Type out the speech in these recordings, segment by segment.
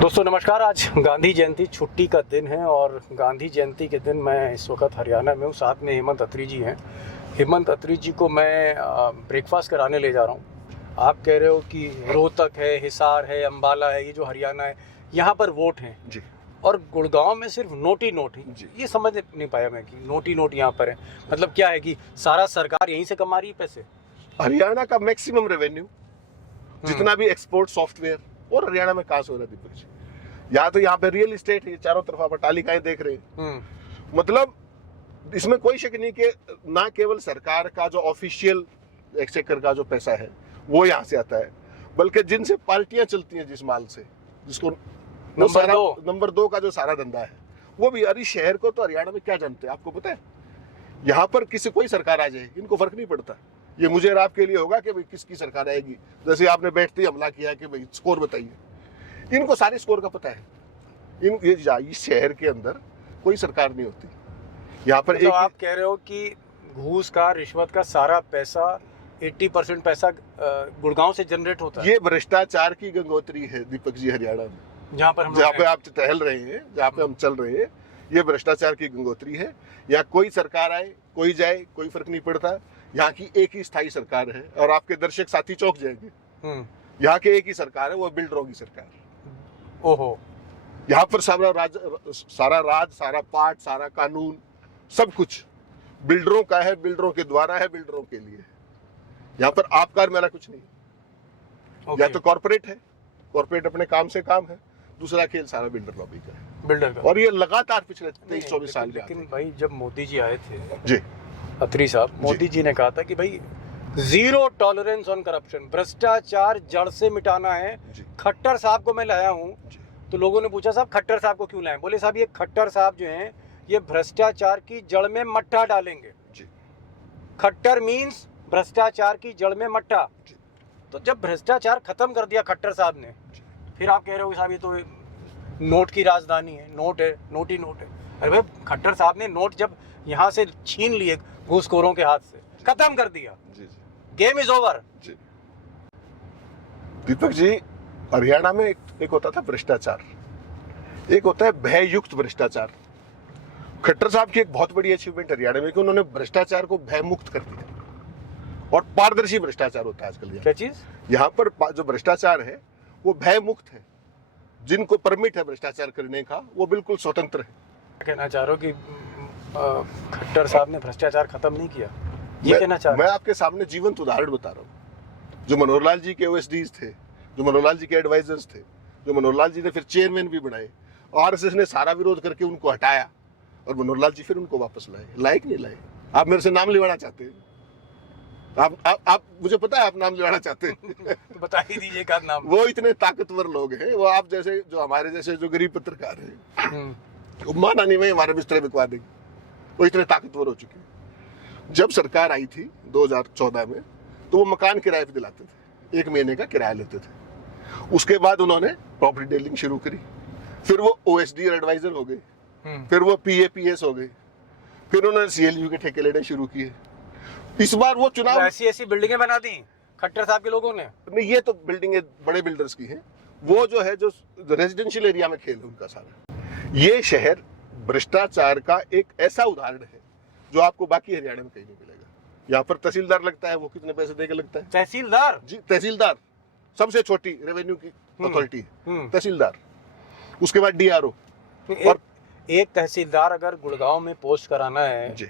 दोस्तों नमस्कार। आज गांधी जयंती छुट्टी का दिन है और गांधी जयंती के दिन मैं इस वक्त हरियाणा में हूँ। साथ में हेमंत अत्री जी हैं। हेमंत अत्री जी को मैं ब्रेकफास्ट कराने ले जा रहा हूँ। आप कह रहे हो कि रोहतक है, हिसार है, अम्बाला है, ये जो हरियाणा है यहाँ पर वोट हैं जी, और गुड़गांव में सिर्फ नोट ही नोट जी। ही। ये समझ नहीं पाया मैं कि नोट ही नोट यहाँ पर है। मतलब क्या है कि सारा सरकार यहीं से कमा रही है पैसे। हरियाणा का मैक्सिमम रेवेन्यू जितना भी एक्सपोर्ट सॉफ्टवेयर और हरियाणा में कहाँ से हो रहा है दीपक जी? या तो यहाँ पे रियल इस्टेट है, चारों तरफ आप अट्टालिकाएं देख रहे हैं। मतलब इसमें कोई शक नहीं कि ना केवल सरकार का जो ऑफिशियल एक्सचेकर का जो पैसा है वो यहाँ से आता है, बल्कि जिनसे पार्टियां चलती हैं, जिस माल से, जिसको नंबर 2 का जो सारा धंधा है वो भी। अरे शहर को तो हरियाणा में क्या जानते हैं, आपको पता है? यहाँ पर किसी कोई सरकार आ जाए इनको फर्क नहीं पड़ता। ये मुझे और आपके लिए होगा कि भाई किसकी सरकार आएगी। जैसे आपने बैठते ही हमला किया कि भाई स्कोर बताइए, इनको सारे स्कोर का पता है। इस शहर के अंदर कोई सरकार नहीं होती। यहाँ पर मतलब आप कह रहे हो कि घूस का, रिश्वत का सारा पैसा 80% पैसा गुड़गांव से जनरेट होता है। ये भ्रष्टाचार की गंगोत्री है दीपक जी हरियाणा में। जहाँ पे आप टहल रहे हैं, जहाँ पे हम चल रहे हैं, ये भ्रष्टाचार की गंगोत्री है। यहाँ कोई सरकार आए, कोई जाए, कोई फर्क नहीं पड़ता। यहाँ की एक ही स्थायी सरकार है और आपके दर्शक साथी चौंक जाएंगे। यहाँ के एक ही सरकार है, वो बिल्डरों की सरकार। ओहो। यहाँ पर सारा राज, सारा पाठ, सारा कानून, सब कुछ बिल्डरों का है, बिल्डरों के द्वारा है, बिल्डरों के लिए। यहाँ पर आपका और मेरा कुछ नहीं। या तो कॉर्पोरेट है, कॉर्पोरेट अपने काम से काम है, दूसरा खेल सारा बिल्डर लॉबी का है, बिल्डर का। और ये लगातार पिछले 23-24 साल। लेकिन भाई जब मोदी जी आए थे जी, अत्री साहब, मोदी जी ने कहा था कि भाई जीरो टॉलरेंस ऑन करप्शन, भ्रष्टाचार जड़ से मिटाना है। खट्टर साहब को मैं लाया हूँ तो लोगों ने पूछा साहब खट्टर साहब को क्यों लाए? बोले साहब ये खट्टर साहब जो हैं ये भ्रष्टाचार की जड़ में मट्ठा डालेंगे। खट्टर मीन्स भ्रष्टाचार की जड़ में मट्ठा। तो जब भ्रष्टाचार खत्म कर दिया खट्टर साहब ने, फिर आप कह रहे हो साहब ये तो नोट की राजधानी है, नोट है, नोट ही नोट है। अरे भाई खट्टर साहब ने नोट जब यहाँ से छीन लिए घूसखोरों के हाथ से, खत्म कर दिया, game is over. Deepak ji Haryana में एक होता था भ्रष्टाचार, एक होता है भययुक्त भ्रष्टाचार। खट्टर साहब की एक बहुत बड़ी अचीवमेंट हरियाणा में कि उन्होंने भ्रष्टाचार को भय मुक्त कर दिया और पारदर्शी भ्रष्टाचार होता है आजकल। क्या चीज? यहाँ पर जो भ्रष्टाचार है वो भय मुक्त है। जिनको परमिट है भ्रष्टाचार करने का वो बिल्कुल स्वतंत्र है। कहना चाह रहे हो कि खट्टर साहब ने भ्रष्टाचार खत्म नहीं किया, ये कहना चाह रहे? मैं आपके सामने जीवंत उदाहरण बता रहा हूँ। जो मनोहर लाल जी के ओएसडीज थे, जो मनोहर लाल जी के एडवाइजर्स थे, जो मनोहर लाल जी ने फिर चेयरमैन भी बनाए, आरएसएस ने सारा विरोध करके उनको हटाया और मनोहर लाल जी फिर उनको वापस लाए। लायक नहीं लाए। आप मेरे से नाम लिवाना चाहते हैं? आप मुझे पता है आप नाम लिवाना चाहते हैं। तो बता ही दीजिए का नाम। वो इतने ताकतवर लोग हैं, वो आप जैसे जो हमारे जैसे जो गरीब पत्रकार हैं, माना नहीं मैं हमारे बिस्तरे बिकवा देंगे, वो इतने ताकतवर हो चुके हैं। जब सरकार आई थी 2014 में तो वो मकान किराए पे दिलाते थे, 1 महीने का किराया लेते थे। उसके बाद उन्होंने प्रॉपर्टी डीलिंग शुरू करी, फिर वो ओएसडी एडवाइजर हो गए, फिर वो पीएपीएस हो गए, फिर उन्होंने सीएलयू के ठेके लेने शुरू किए। इस बार वो चुनाव ऐसी बिल्डिंगें बना दी खट्टर साहब के लोगों ने। नहीं, ये तो बिल्डिंगें बड़े बिल्डर्स की हैं। वो जो है जो रेजिडेंशियल एरिया में खेल उनका सारा। ये शहर भ्रष्टाचार का एक ऐसा उदाहरण है जो आपको बाकी हरियाणा में कहीं नहीं मिलेगा। यहाँ पर तहसीलदार लगता है, वो कितने पैसे देके लगता है? तहसीलदार? जी, तहसीलदार सबसे छोटी रेवेन्यू की अथॉरिटी है तहसीलदार। उसके बाद डीआरओ। और एक तहसीलदार अगर गुड़गांव में पोस्ट कराना है जी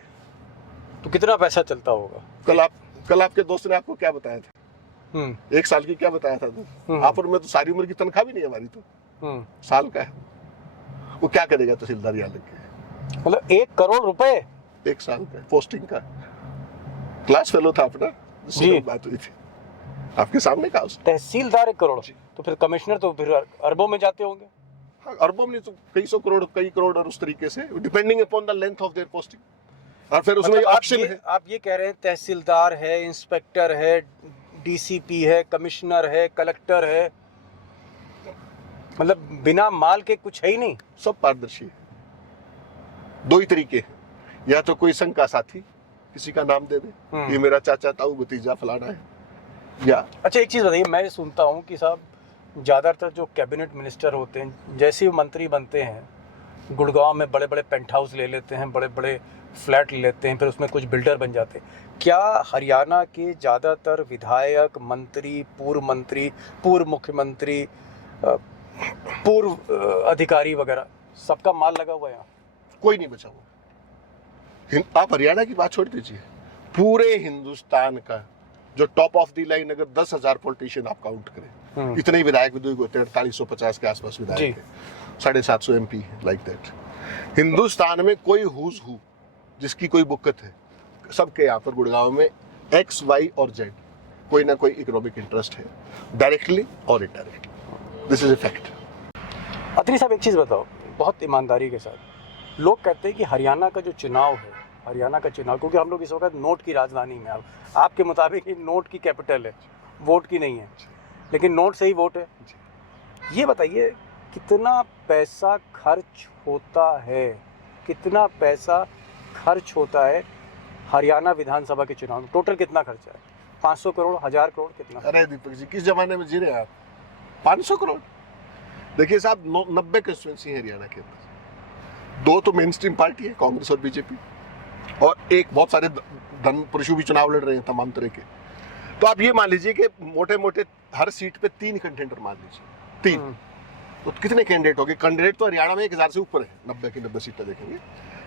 तो कितना पैसा चलता होगा? कल आपके दोस्त ने आपको क्या बताया था? 1 साल की क्या बताया था? तो आप और मैं तो सारी उम्र की तनख्वाह भी नहीं है हमारी, तो साल का है। वो क्या करेगा तहसीलदार यहाँ लग के? मतलब 1 करोड़ रुपए 1 साल का पोस्टिंग का। क्लास फेलो था अपना, जिससे बात हुई थी, आपके सामने कहा उसने। तहसीलदार 1 करोड़, तो फिर कमिश्नर तो फिर अरबों में जाते होंगे। हाँ, अरबों में तो कई सौ करोड़, कई करोड़, और उस तरीके से depending upon the length of their posting. और फिर उसमें ऑप्शन है। आप ये कह रहे हैं तहसीलदार है, इंस्पेक्टर है, डीसीपी है, कमिश्नर है, कलेक्टर है, मतलब बिना माल के कुछ है ही नहीं। सब पारदर्शी है। 2 ही तरीके हैं, या तो कोई संघ का साथी किसी का नाम दे दे, ये मेरा चाचा ताऊ भतीजा फलाना है, या अच्छा एक चीज बताइए, मैं सुनता हूँ कि साहब ज़्यादातर जो कैबिनेट मिनिस्टर होते हैं, जैसे ही मंत्री बनते हैं, गुड़गांव में बड़े बड़े पेंट हाउस ले लेते हैं, बड़े बड़े फ्लैट ले लेते हैं, फिर उसमें कुछ बिल्डर बन जाते हैं। क्या हरियाणा के ज़्यादातर विधायक, मंत्री, पूर्व मुख्यमंत्री, पूर्व अधिकारी वगैरह सबका माल लगा हुआ है यहाँ? कोई नहीं बचा हुआ। आप हरियाणा की बात छोड़ दीजिए, पूरे हिंदुस्तान का जो टॉप ऑफ द लाइन अगर 10,000 पॉलिटिशियन आप काउंट करें, इतने ही विधायक विधायक होते हैं, 4850 के आसपास विधायक है, 750 MP लाइक दैट। हिंदुस्तान में कोई हुज हु जिसकी कोई बुक्कत है, सबके यहाँ पर गुड़गांव में X, Y और Z कोई ना कोई इकोनॉमिक इंटरेस्ट है, डायरेक्टली और indirectly. This is a fact. Atri साहब, एक चीज़ बताओ बहुत ईमानदारी के साथ, लोग कहते हैं कि हरियाणा का जो चुनाव है, हरियाणा का चुनाव, क्योंकि हम लोग इस वक्त नोट की राजधानी में, आपके मुताबिक ही नोट की कैपिटल है, वोट की नहीं है, लेकिन नोट से ही वोट है। ये बताइए कितना पैसा खर्च होता है, कितना पैसा खर्च होता है हरियाणा विधानसभा के चुनाव में? टोटल कितना खर्चा है? 500 करोड़, 1000 करोड़, कितना? अरे दीपक जी, किस जमाने में जी रहे हैं आप? 500 करोड़? देखिए साहब, 90 कंस्टिट्यूंसी है हरियाणा के अंदर, 2 तो मेन स्ट्रीम पार्टी है, कांग्रेस और बीजेपी, और एक बहुत सारे धन पुरुषों भी चुनाव लड़ रहे हैं तमाम तरह के। तो आप ये मान लीजिए कि मोटे मोटे हर सीट पे 3 कंटेंडर मान लीजिए, 3, तो कितने कैंडिडेट हो गए? कैंडिडेट तो हरियाणा में 1000 से ऊपर है, 90 की 90 सीटें देखेंगे।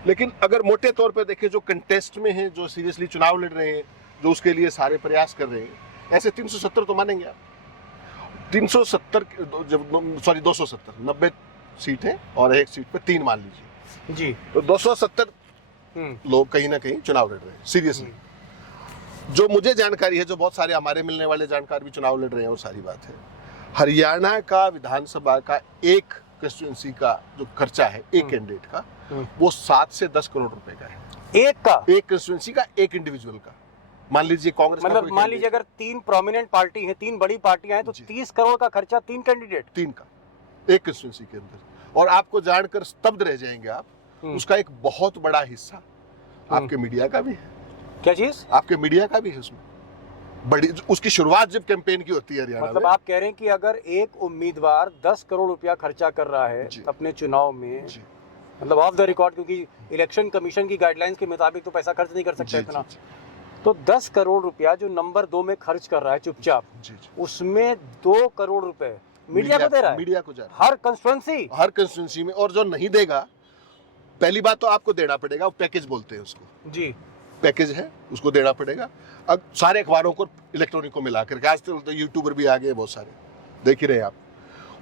लेकिन अगर मोटे तौर पे देखें, जो कंटेस्ट में हैं, जो सीरियसली चुनाव लड़ रहे हैं, जो उसके लिए सारे प्रयास कर रहे हैं, ऐसे 370 तो मानेंगे आप। 370 सॉरी 270, 90 सीट है और एक सीट पे 3 मान लीजिए जी, तो 270 लोग कहीं ना कहीं चुनाव लड़ रहे हैं सीरियसली। जो मुझे जानकारी है, जो बहुत सारे हमारे मिलने वाले जानकार भी चुनाव लड़ रहे हैं, वो सारी बात है, हरियाणा का विधानसभा का एक कंस्टिट्यूंसी का जो खर्चा है एक कैंडिडेट का, वो 7 से 10 करोड़ रुपए का है। एक का? एक कंस्टिट्यूंसी का, एक इंडिविजुअल का। मान लीजिए कांग्रेस, मतलब मान लीजिए अगर 3 प्रोमिनेंट पार्टी है, 3 बड़ी पार्टियां हैं, तो 30 करोड़ का खर्चा 3 कैंडिडेट, 3 का एक कंस्टिट्यूंसी के अंदर। और आपको जानकर स्तब्ध रह जाएंगे आप, उसका एक बहुत बड़ा हिस्सा आपके मीडिया का भी है। क्या चीज? आपके मीडिया का भी है उसमें। बड़ी उसकी शुरुआत जब कैंपेन की होती है हरियाणा मतलब में। आप कह रहे हैं कि अगर एक उम्मीदवार 10 करोड़ रुपया खर्चा कर रहा है अपने चुनाव में, मतलब ऑफ द रिकॉर्ड, क्योंकि इलेक्शन कमीशन की गाइडलाइंस के मुताबिक तो पैसा खर्च नहीं कर सकता इतना, तो 10 करोड़ रुपया जो नंबर 2 में खर्च कर रहा है चुपचाप, उसमें 2 करोड़ रुपए मीडिया को दे रहा है, मीडिया को जा रहा है, हर कंस्टिट्यूंसी में। और जो नहीं देगा, पहली बात तो आपको देना पड़ेगा, वो पैकेज बोलते हैं उसको जी, पैकेज है, उसको देना पड़ेगा। अब सारे अखबारों को इलेक्ट्रॉनिक को मिलाकर के, आज तो यूट्यूबर भी आ गए बहुत सारे, देख ही रहे आप।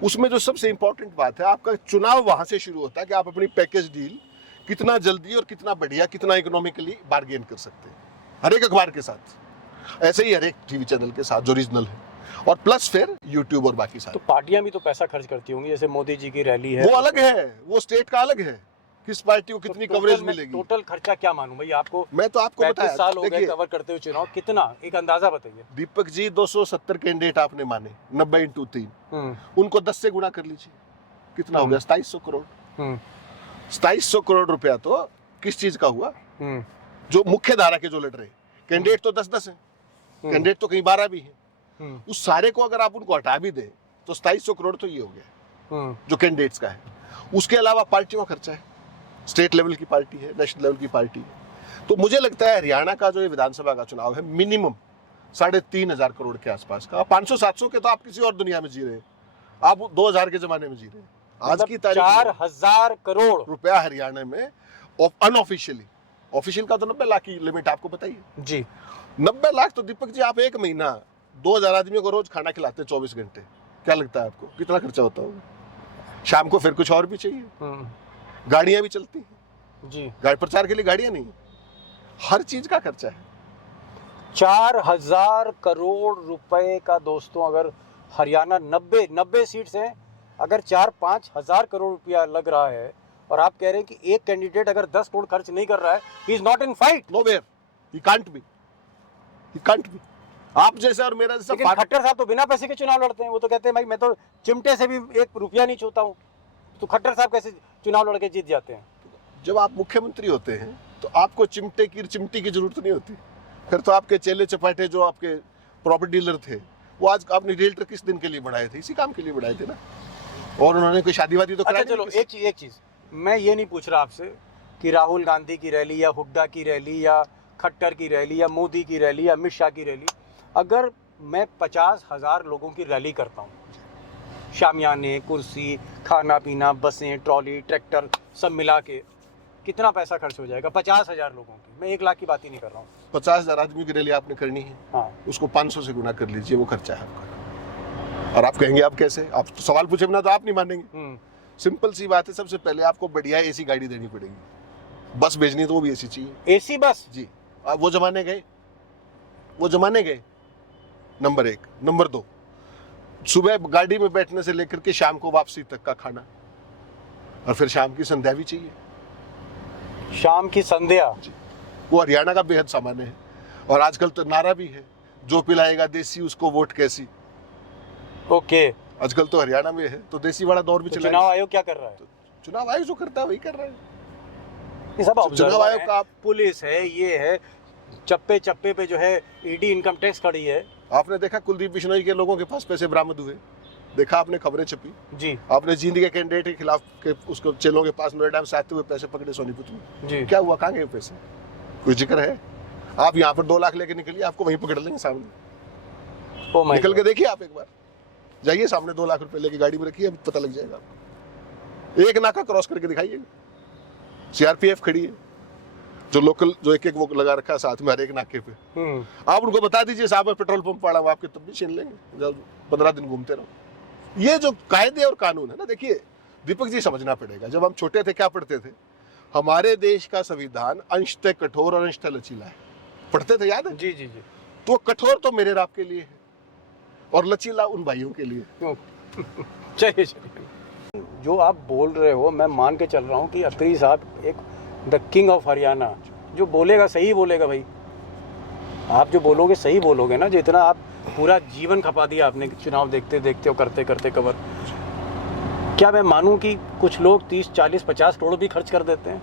उसमें जो सबसे इंपॉर्टेंट बात है, आपका चुनाव वहां से शुरू होता है कि आप अपनी पैकेज डील कितना जल्दी और कितना बढ़िया, कितना इकोनॉमिकली बार्गेन कर सकते हैं, हर एक अखबार के साथ, ऐसे ही हर एक टीवी चैनल के साथ जो रीजनल है, और प्लस फिर यूट्यूब और बाकी सारे। तो पार्टियां भी तो पैसा खर्च करती होंगी, जैसे मोदी जी की रैली है, वो अलग है, वो स्टेट का अलग है, किस पार्टी को कितनी कवरेज मिलेगी। टोटल खर्चा क्या मानूं भाई आपको? मैं तो आपको बताया, 35 साल हो गए कवर करते हुए चुनाव, कितना एक अंदाजा बताइए। दीपक जी, 270 कैंडिडेट आपने माने, 90 × 3, उनको 10 से गुणा कर लीजिए, कितना हो गया? 2700 करोड़। 2700 करोड़ रुपया तो किस चीज का हुआ? जो मुख्य धारा के जो लड़ रहे कैंडिडेट तो 10-10 है, कैंडिडेट तो कहीं 12 भी है, उस सारे को अगर आप उनको हटा भी दें तो 2700 करोड़ तो ये हो गया जो कैंडिडेट्स का है। उसके अलावा पार्टियों का खर्चा है, स्टेट लेवल की पार्टी है, नेशनल लेवल की पार्टी है। तो मुझे लगता है हरियाणा का जो ये विधानसभा का चुनाव है, मिनिमम 3500 करोड़ के आसपास का। 500-700 के तो आप किसी और दुनिया में जी रहे हैं, आप 2000 के जमाने में जी रहे हैं। आज की तारीख 4000 करोड़ रुपया हरियाणा में अनऑफिशियली, ऑफिशियल का तो 90 लाख की लिमिट आपको बताइए जी। 90 लाख तो दीपक जी, आप एक महीना 2000 आदमियों को रोज खाना खिलाते हैं 24 घंटे, क्या लगता है आपको कितना खर्चा होता होगा? शाम को फिर कुछ और भी चाहिए, गाड़ियां भी चलती हैं जी, गाड़ी प्रचार के लिए गाड़ियां नहीं, हर चीज का खर्चा है। 4000 करोड़ रुपए का दोस्तों, अगर हरियाणा 90 सीट्स हैं, अगर 4-5 हजार करोड़ रुपया लग रहा है, और आप कह रहे हैं कि एक कैंडिडेट अगर 10 करोड़ खर्च नहीं कर रहा है, he is not in fight, nowhere, he can't be. आप जैसा और मेरा जैसा। लेकिन खट्टर साहब तो बिना पैसे के चुनाव लड़ते हैं, वो तो कहते हैं भाई मैं तो चिमटे से भी 1 रुपया नहीं छूता हूँ, तो खट्टर साहब कैसे चुनाव लड़के जीत जाते हैं? जब आप मुख्यमंत्री होते हैं तो आपको चिमटी की जरूरत नहीं होती, फिर तो आपके चेले चपाटे जो आपके प्रॉपर्टी डीलर थे वो आज आपने रियल्टर किस दिन के लिए बढ़ाए थे? इसी काम के लिए बढ़ाए थे ना। और उन्होंने कोई शादी वादी तो अच्छा कराई चलो, नहीं एक चीज मैं ये नहीं पूछ रहा आपसे कि राहुल गांधी की रैली या हुड्डा की रैली या खट्टर की रैली या मोदी की रैली या अमित शाह की रैली, अगर मैं 50,000 लोगों की रैली करता हूँ, शामियाने, कुर्सी, खाना पीना, बसें, ट्रॉली, ट्रैक्टर सब मिला के कितना पैसा खर्च हो जाएगा 50,000 लोगों की? मैं 1 लाख की बात ही नहीं कर रहा हूँ। 50,000 आदमी की रैली आपने करनी है, हाँ, उसको 500 से गुना कर लीजिए, वो खर्चा है आपका। और आप कहेंगे आप कैसे? आप तो सवाल पूछे बिना तो आप नहीं मानेंगे। सिंपल सी बात है, सबसे पहले आपको बढ़िया एसी गाड़ी देनी पड़ेगी। बस भेजनी तो वो भी एसी चाहिए। AC bus? जी। अब वो जमाने गए, वो जमाने गए, नंबर 1। नंबर 2, सुबह गाड़ी में बैठने से लेकर के शाम को वापसी तक का खाना, और फिर शाम की संध्या भी चाहिए। शाम की संध्या? जी। वो हरियाणा का बेहद सामान्य है। और आजकल तो नारा भी है, जो पिलाएगा देसी उसको वोट कैसी। ओके। आजकल तो हरियाणा में है, तो देसी वाला दौर भी तो चला। चुनाव आयोग क्या कर रहा है? तो चुनाव आयोग जो करता है वही कर रहा है। ये सब चुनाव आयोग का पुलिस है, ये है, चप्पे चप्पे पे जो है ईडी इनकम टैक्स खड़ी है। आपने देखा कुलदीप बिश्नोई के लोगों के पास पैसे बरामद हुए, देखा आपने, खबरें छपी जी। आपने जींद के कैंडिडेट के खिलाफ के उसको चेलों के पास नोएडा में साथ हुए पैसे पकड़े सोनीपत में जी। क्या हुआ? कहाँ गए पैसे? कोई जिक्र है? आप यहाँ पर 2 लाख लेके निकलिए, आपको वहीं पकड़ लेंगे सामने। ओ माय निकल के गॉड। देखिए आप एक बार, जाइए सामने 2 लाख रुपए लेके गाड़ी में रखिए, पता लग जाएगा आपको। एक नाका क्रॉस करके दिखाइएगा, सीआरपीएफ खड़ी है, जो लोकल जो एक वो लगा रखा है साथ में हर एक नाके पे। आप उनको बता दीजिए साहब मैं पेट्रोल पंप पड़ा हुआ, आपके तब भी छीन लेंगे, जब 15 दिन घूमते रहो। ये जो कायदे और कानून है ना, देखिए दीपक जी समझना पड़ेगा। जब हम छोटे थे क्या पढ़ते थे? हमारे देश का संविधान अंशतः कठोर और अंशतः लचीला है, पढ़ते थे, याद है? जी जी जी। तो कठोर तो मेरे और आपके लिए है, और लचीला उन भाइयों के लिए। चलिए चलिए, जो आप बोल रहे हो मैं मान के चल रहा हूँ कि अत्री साहब एक द किंग ऑफ हरियाणा, जो बोलेगा सही बोलेगा भाई। आप जो बोलोगे सही बोलोगे ना, जितना आप पूरा जीवन खपा दिया आपने चुनाव देखते देखते और करते करते कवर। क्या मैं मानूं कि कुछ लोग 30, 40, 50 करोड़ भी खर्च कर देते हैं?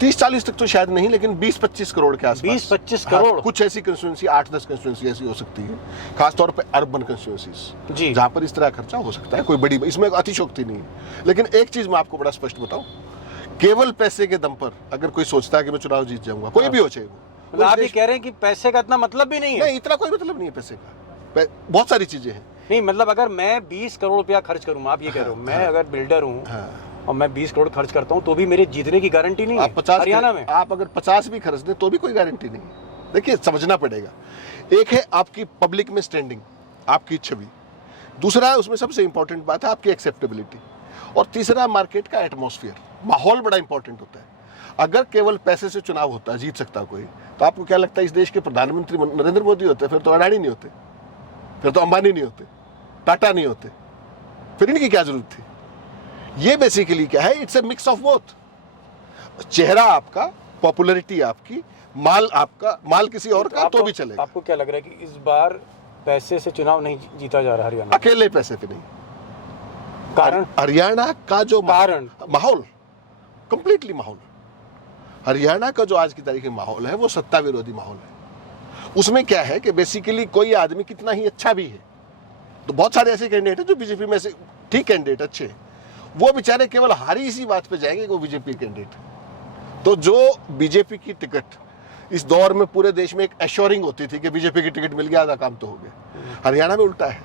30-40 तक तो शायद नहीं, लेकिन 20-25 करोड़ के आसपास। 20-25 करोड़? हाँ, कुछ ऐसी कंस्टिट्यूंसी 8-10 कंस्टिट्यूंसी ऐसी हो सकती है, खासतौर पे अर्बन कंस्टिट्यूंसीज जी, जहाँ पर इस तरह खर्चा हो सकता है। कोई बड़ी, इसमें अतिशोक्ति नहीं है। लेकिन एक चीज मैं आपको बड़ा स्पष्ट बताऊं, केवल पैसे के दम पर अगर कोई सोचता है कि मैं चुनाव जीत जाऊंगा, कोई भी हो चाहे वो, आप ये कह रहे हैं कि पैसे का इतना मतलब भी नहीं है? नहीं, इतना कोई मतलब नहीं है पैसे का। बहुत सारी चीजें हैं। नहीं मतलब अगर मैं 20 करोड़ रुपया खर्च करूँ, आप ये कह रहे हो, मैं अगर बिल्डर हूँ और मैं 20 करोड़ खर्च करता हूँ तो भी मेरे जीतने की गारंटी नहीं है हरियाणा में। आप अगर 50 भी खर्च दें तो भी कोई गारंटी नहीं है। देखिए समझना पड़ेगा, एक है आपकी पब्लिक में स्टैंडिंग, आपकी छवि, दूसरा उसमें सबसे इंपॉर्टेंट बात है आपकी एक्सेप्टेबिलिटी, और तीसरा मार्केट का एटमॉस्फेयर, माहौल बड़ा इंपॉर्टेंट होता है। अगर केवल पैसे से चुनाव होता, जीत सकता कोई, तो आपको क्या लगता है इस देश के प्रधानमंत्री नरेंद्र मोदी होते? फिर तो अडानी नहीं होते, फिर तो अंबानी नहीं होते, टाटा नहीं होते, फिर इनकी क्या जरूरत थी? ये बेसिकली क्या है, it's a mix of both. चेहरा आपका, पॉपुलैरिटी आपकी, माल आपका, माल किसी और का तो भी चलेगा। आपको क्या लग रहा है कि इस बार पैसे से चुनाव नहीं जीता जा रहा हरियाणा? अकेले पैसे पे नहीं। कारण? हरियाणा का जो कारण माहौल, कंप्लीटली माहौल, हरियाणा का जो आज की तारीख में माहौल है वो सत्ता विरोधी माहौल है। उसमें क्या है कि बेसिकली कोई आदमी कितना ही अच्छा भी है, तो बहुत सारे ऐसे कैंडिडेट हैं जो बीजेपी में से ठीक कैंडिडेट अच्छे, वो बेचारे केवल हारी इसी बात पे जाएंगे कि वो बीजेपी कैंडिडेट है। तो जो बीजेपी की टिकट इस दौर में पूरे देश में एक एश्योरिंग होती थी कि बीजेपी की टिकट मिल गया, आधा काम तो हो गया, हरियाणा में उल्टा है,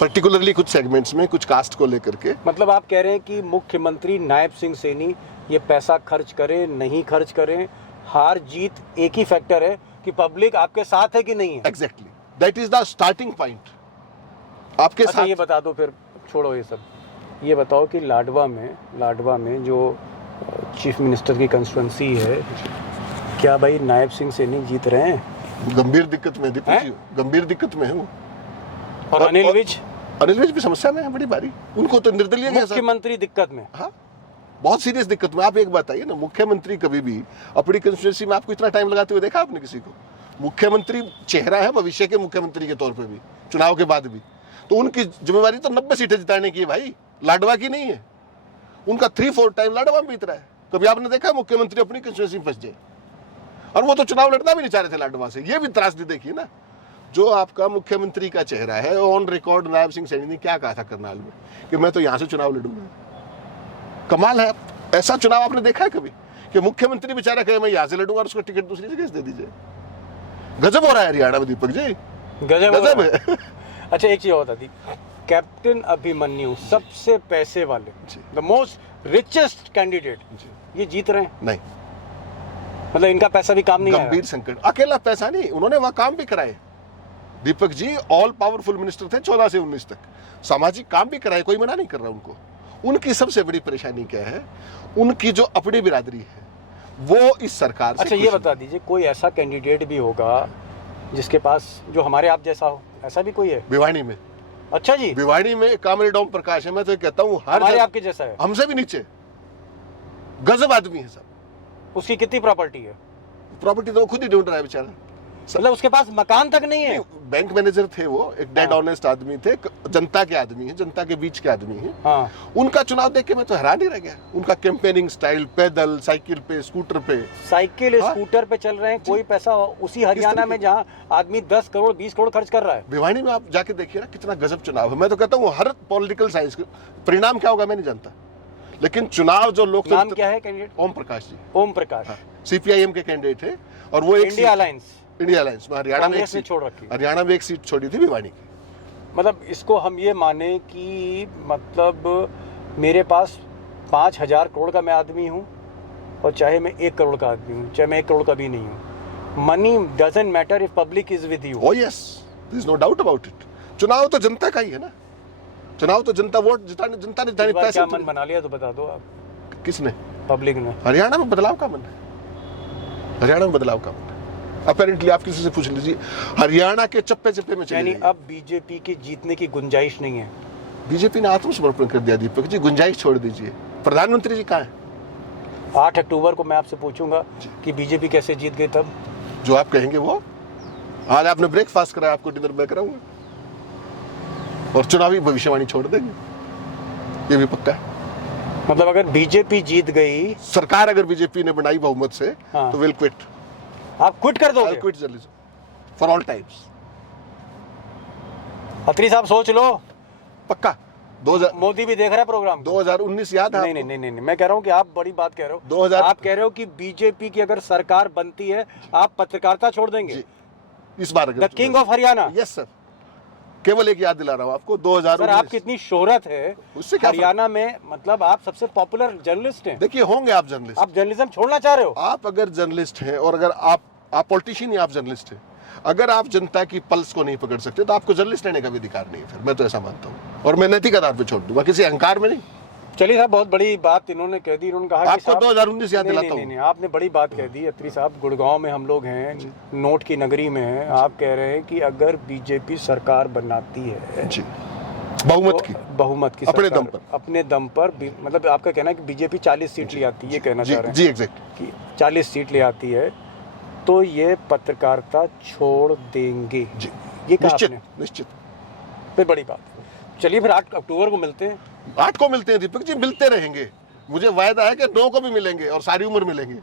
पर्टिकुलरली कुछ सेगमेंट्स में, कुछ कास्ट को लेकर के। मतलब आप कह रहे हैं कि मुख्यमंत्री नायब सिंह सैनी ये पैसा खर्च करें नहीं खर्च करें, हार जीत एक ही फैक्टर है कि पब्लिक आपके साथ है कि नहीं है। Exactly, that is the starting point आपके अच्छा, साथ। ये बता दो, फिर छोड़ो ये सब, ये बताओ कि लाडवा में जो चीफ मिनिस्टर की कंस्टिट्यूंसी है, क्या भाई नायब सिंह सैनी जीत रहे हैं? गंभीर दिक्कत में दीपक जी, गंभीर दिक्कत में हूँ। और अनिल विज भी समस्या में है बड़ी भारी, उनको तो निर्दलीय मुख्यमंत्री दिक्कत में। हाँ, बहुत सीरियस दिक्कत में। आप एक बात आइए ना, मुख्यमंत्री कभी भी अपनी कंस्टिट्यूंसी में आपको इतना टाइम लगाते हुए देखा आपने किसी को? मुख्यमंत्री चेहरा है भविष्य के मुख्यमंत्री के तौर पे भी, चुनाव के बाद भी, तो उनकी जिम्मेवारी तो 90 सीटें जिताने की है भाई, लाडवा की नहीं है। उनका 3-4 टाइम लाडवा में बीत रहा है। कभी आपने देखा मुख्यमंत्री अपनी कंस्टिट्यूंसी में फंस जाए? और वो तो चुनाव लड़ना भी नहीं चाह रहे थे लाडवा से, ये भी त्रासदी देखिए ना। जो आपका मुख्यमंत्री का चेहरा है, ऑन रिकॉर्ड नायब सिंह सैनी ने क्या कहा था करनाल में कि मैं तो यहां से चुनाव लड़ूंगा। कमाल है, ऐसा चुनाव आपने देखा है कभी कि मुख्यमंत्री बेचारा कहे मैं यहां से लड़ूंगा और उसको टिकट दूसरी जगह से दे दीजिए? गजब हो रहा है हरियाणा में दीपक जी, गजब है। अच्छा एक चीज और बता दी, कैप्टन अभिमन्यु सबसे पैसे वाले, द मोस्ट रिचेस्ट कैंडिडेट, ये जीत रहे हैं? नहीं, मतलब इनका पैसा भी काम नहीं आया? गंभीर संकट, अकेला पैसा नहीं, उन्होंने वहां काम भी कराए Deepak ji, all powerful minister थे 14 से 19 तक, सामाजिक काम भी कराए, कोई मना नहीं कर रहा उनको। उनकी सबसे बड़ी परेशानी क्या है, उनकी जो अपनी बिरादरी है वो इस सरकार से। अच्छा ये बता दीजिए, कोई ऐसा कैंडिडेट भी होगा जिसके पास जो हमारे आप जैसा हो, ऐसा भी कोई है भिवानी में? अच्छा जी, भिवानी में कामरेड ओम प्रकाश है, मैं तो कहता हूँ हमारे आपके जैसा है, हमसे भी नीचे, गजब आदमी है सब। उसकी कितनी प्रॉपर्टी है? प्रॉपर्टी तो वो खुद ही ढूंढ रहा है बेचारा, मतलब उसके पास मकान तक नहीं है। बैंक मैनेजर थे वो, एक डेड ऑनेस्ट आदमी थे, जनता के आदमी है, जनता के बीच के आदमी है। हाँ। उनका चुनाव देख के मैं तो हैरान ही रह गया, उनका कैंपेनिंग स्टाइल, पैदल, साइकिल पे, स्कूटर पे, साइकिल हाँ? स्कूटर पे चल रहे हैं, कोई पैसा उसी हरियाणा में जहाँ आदमी 10 करोड़ 20 करोड़ खर्च कर रहा है। भिवानी में आप जाके देखिए ना, कितना गजब चुनाव है। मैं तो कहता हूँ हर पॉलिटिकल साइंस परिणाम क्या होगा मैं नहीं जानता, लेकिन चुनाव जो लोग, नाम क्या है कैंडिडेट? ओम प्रकाश जी। ओम प्रकाश, CPIM के कैंडिडेट है, और वो एक इंडिया अलायंस में हरियाणा में एक सीट छोड़ रखी, हरियाणा में एक सीट छोड़ी थी भिवानी की। मतलब इसको हम ये माने कि मतलब मेरे पास 5,000 करोड़ का मैं आदमी हूँ, और चाहे मैं 1 करोड़ का आदमी हूँ, चाहे मैं 1 करोड़ का भी नहीं हूँ, money doesn't matter if public is with you. Oh yes, there is no doubt about it. चुनाव तो जनता का ही है ना, चुनाव तो जनता वोट जिताने, जनता ने जिताने पैसे। क्या मन बना लिया तो बता दो आप? किसने? पब्लिक ने। हरियाणा में बदलाव का मन है, हरियाणा में बदलाव का मन है। अपेरेंटली आप किसी से पूछ लीजिए, हरियाणा के चप्पे चप्पे में यानी अब बीजेपी की जीतने की गुंजाइश नहीं है? बीजेपी ने आत्मसमर्पण कर दिया दीपक जी, गुंजाइश छोड़ दीजिए। प्रधानमंत्री जी कहाँ है? 8 अक्टूबर को मैं आपसे पूछूंगा कि बीजेपी कैसे जीत गई, तब जो आप कहेंगे वो। आज आपने ब्रेकफास्ट कराया, आपको डिनर मैं कराऊंगा, और चुनावी भविष्यवाणी छोड़ देंगे, ये भी पक्का है। मतलब अगर बीजेपी जीत गई, सरकार अगर बीजेपी ने बनाई बहुमत से, हाँ। तो विल क्विट। आप क्विट कर दोगे? Quit journalism for all times. Atri साहब सोच लो, पक्का। 2000 मोदी भी देख रहा है प्रोग्राम। 2019 याद है? नहीं नहीं नहीं नहीं, मैं कह रहा हूँ कि आप बड़ी बात कह रहे हो। 2000 आप कह रहे हो कि बीजेपी की अगर सरकार बनती है, आप पत्रकारिता छोड़ देंगे? इस बार the king of Haryana. Yes sir, केवल एक याद दिला रहा हूँ आपको, 2019। सर आपकी इतनी शोहरत है उससे क्या हरियाणा में, मतलब आप सबसे पॉपुलर जर्नलिस्ट हैं। देखिए, होंगे आप जर्नलिस्ट, आप जर्नलिज्म छोड़ना चाह रहे हो? आप अगर जर्नलिस्ट हैं, और अगर आप पॉलिटिशियन या आप जर्नलिस्ट हैं, अगर आप जनता की पल्स को नहीं पकड़ सकते तो आपको जर्नलिस्ट रहने का भी अधिकार नहीं है। फिर मैं तो ऐसा मानता हूँ, और मैं नैतिक आधार पर छोड़ दूंगा, किसी अहंकार में नहीं। चलिए साहब, बहुत बड़ी बात इन्होंने कह दी। इन्होंने कहा आपको 2019 याद दिलाता हूँ। नहीं, आपने बड़ी बात कह दी। अत्री साहब, गुड़गांव में हम लोग हैं, नोट की नगरी में हैं। आप कह रहे हैं कि अगर बीजेपी सरकार बनाती है जी, बहुमत की, बहुमत की अपने सरकार, दम पर, अपने दम पर, मतलब आपका कहना है कि बीजेपी 40 सीट ले आती है, ये कहना चाह रहे हैं? जी एग्जैक्ट, कि 40 सीट ले आती है तो ये पत्रकारिता छोड़ देंगे जी, ये कहा निश्चित आपने? निश्चित। फिर बड़ी बात। चलिए फिर 8 अक्टूबर को मिलते हैं। 8 को मिलते हैं दीपक जी, मिलते रहेंगे। मुझे वायदा है कि 9 को भी मिलेंगे, और सारी उम्र मिलेंगे।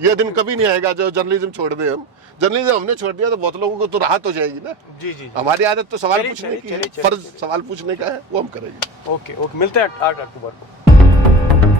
ये दिन कभी नहीं आएगा जो जर्नलिज्म छोड़ दे हम। जर्नलिज्म हमने छोड़ दिया तो बहुत लोगों को तो राहत हो जाएगी ना। जी जी, हमारी आदत तो सवाल चलिए, पूछने की है, चलिए, फर्ज सवाल पूछने का है, वो हम करेंगे। ओके, मिलते हैं 8 अक्टूबर को।